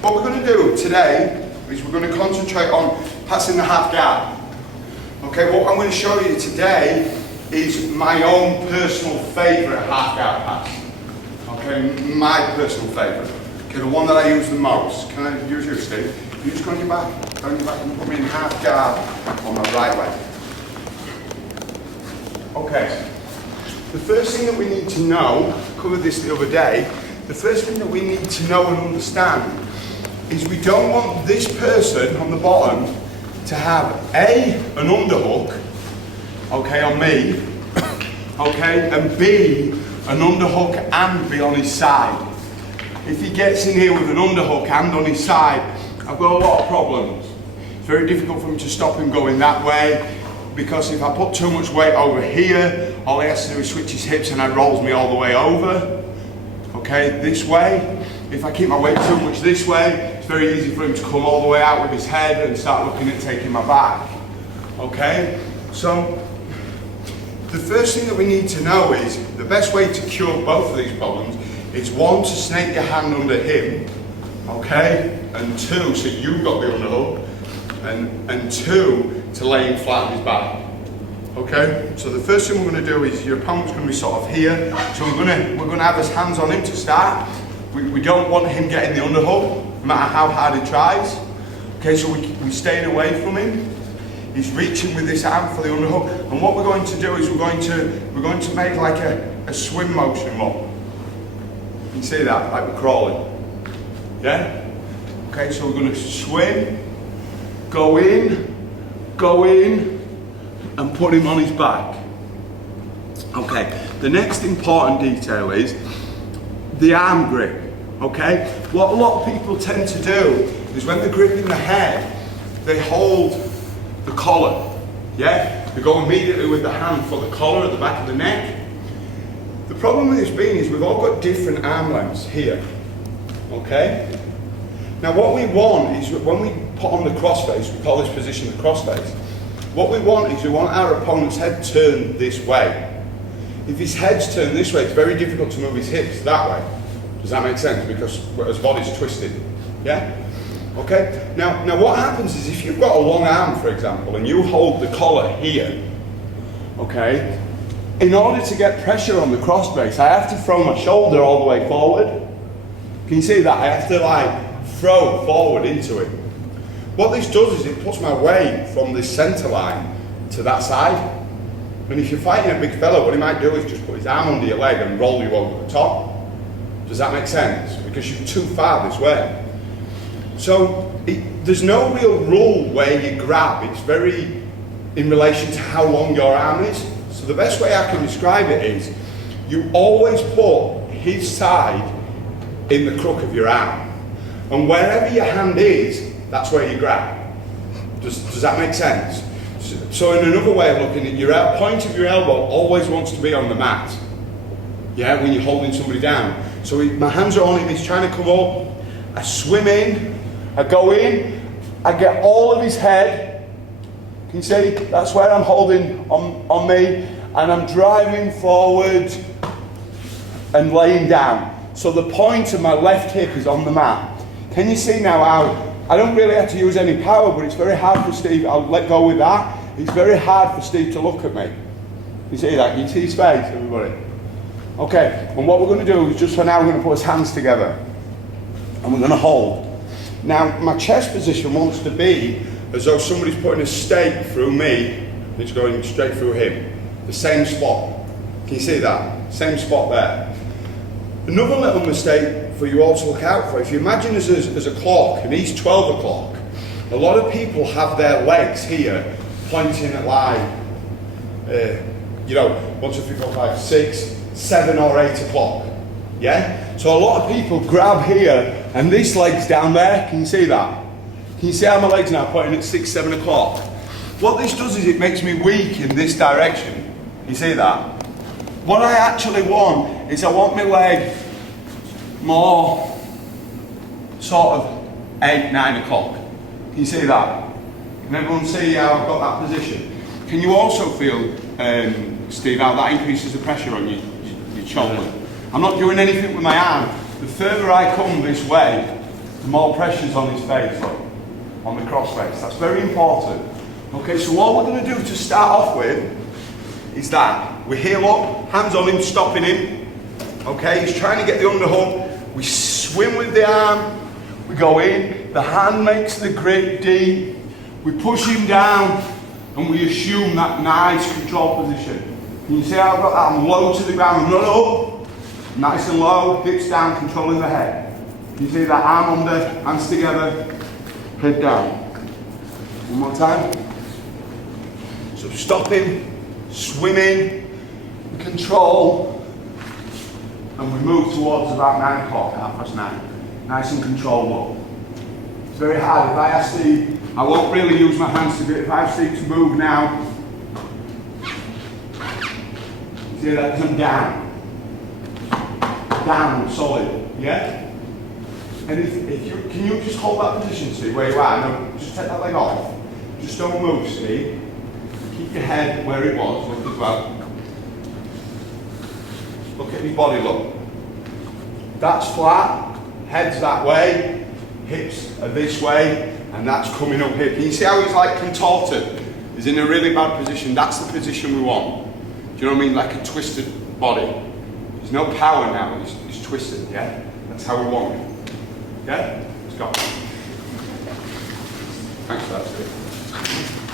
what we're going to do today is we're going to concentrate on passing the half guard. Okay, what I'm going to show you today is my own personal favourite half guard pass. Okay, my personal favourite. Okay, the one that I use the most. Can I use yours, Steve? You just go on your back, and put me in half guard on my right leg. Okay, the first thing that we need to know, I covered this the other day, the first thing that we need to know and understand is we don't want this person on the bottom to have an underhook, okay, on me, okay, and B, an underhook and be on his side. If he gets in here with an underhook and on his side, I've got a lot of problems. It's very difficult for me to stop him going that way, because if I put too much weight over here, all he has to do is switch his hips and that rolls me all the way over. Okay, this way. If I keep my weight too much this way, it's very easy for him to come all the way out with his head and start looking at taking my back. Okay, so the first thing that we need to know is the best way to cure both of these problems is one, to snake your hand under him, okay, and two, so you've got the underhook, and two, to lay him flat on his back. Okay, so the first thing we're going to do is your opponent's going to be sort of here, so we're going to have his hands on him to start. We don't want him getting the underhook, no matter how hard he tries. Okay, so we're staying away from him. He's reaching with this arm for the underhook, and what we're going to do is we're going to make like a swim motion look. You can see that, like we're crawling. Yeah? Okay, so we're going to swim, go in, and put him on his back. Okay, the next important detail is the arm grip. Okay, what a lot of people tend to do is when they're gripping the head, they hold the collar. Yeah, they go immediately with the hand for the collar at the back of the neck. The problem with this being is we've all got different arm lengths here. Okay, now what we want is when we put on the crossface, we call this position the crossface. What we want is we want our opponent's head turned this way. If his head's turned this way, it's very difficult to move his hips that way. Does that make sense? Because his body's twisted. Yeah? Okay? Now what happens is if you've got a long arm, for example, and you hold the collar here, okay, in order to get pressure on the crossface, I have to throw my shoulder all the way forward. Can you see that? I have to like throw forward into it. What this does is it puts my weight from this centre line to that side. And if you're fighting a big fella, what he might do is just put his arm under your leg and roll you over the top. Does that make sense? Because you're too far this way. So there's no real rule where you grab. It's very in relation to how long your arm is. So the best way I can describe it is you always put his side in the crook of your arm. And wherever your hand is, that's where you grab. Does that make sense? So in another way of looking at your point of your elbow always wants to be on the mat. Yeah, when you're holding somebody down. So my hands are on him, he's trying to come up. I swim in, I go in, I get all of his head. Can you see? That's where I'm holding on me. And I'm driving forward and laying down. So the point of my left hip is on the mat. Can you see now how I don't really have to use any power, but it's very hard for Steve, I'll let go with that. It's very hard for Steve to look at me. You see that? You see his face, everybody? Okay, and what we're going to do is just for now, we're going to put his hands together. And we're going to hold. Now, my chest position wants to be as though somebody's putting a stake through me, and it's going straight through him. The same spot. Can you see that? Same spot there. Another little mistake for you all to look out for, if you imagine this as a clock, and he's 12 o'clock, a lot of people have their legs here pointing at like, 1, 2, 3, 4, 5, 6, 7 or 8 o'clock. Yeah? So a lot of people grab here and this leg's down there. Can you see that? Can you see how my leg's now pointing at 6, 7 o'clock? What this does is it makes me weak in this direction. You see that? What I actually want is I want my leg more sort of 8, 9 o'clock. Can you see that? Can everyone see how I've got that position? Can you also feel, Steve, how that increases the pressure on your shoulder? I'm not doing anything with my arm. The further I come this way, the more pressure's on his face, look, on the cross face. That's very important. Okay, so what we're going to do to start off with is that we heel up, hands on him, stopping him. Okay, he's trying to get the underhook. We swim with the arm, we go in, the hand makes the grip deep, we push him down, and we assume that nice control position. Can you see how I've got that? I'm low to the ground, not up, nice and low, hips down, controlling the head. Can you see that arm under, hands together, head down. One more time. So stop him, swim in, we control, and we move towards about 9 o'clock, 9:30. Nice and controllable. It's very hard. If I ask Steve, I won't really use my hands to do it. If I ask Steve to move now, see that? Come down. Down, solid. Yeah? And if you, can you just hold that position, Steve, where you are? No, just take that leg off. Just don't move, Steve. Keep your head where it was. Look as well. Look at your body, look. That's flat, head's that way, hips are this way, and that's coming up here. Can you see how he's like contorted? He's in a really bad position. That's the position we want. Do you know what I mean? Like a twisted body. There's no power now, he's twisted, yeah? That's how we want it. Yeah? Let's go. Thanks for that, Steve.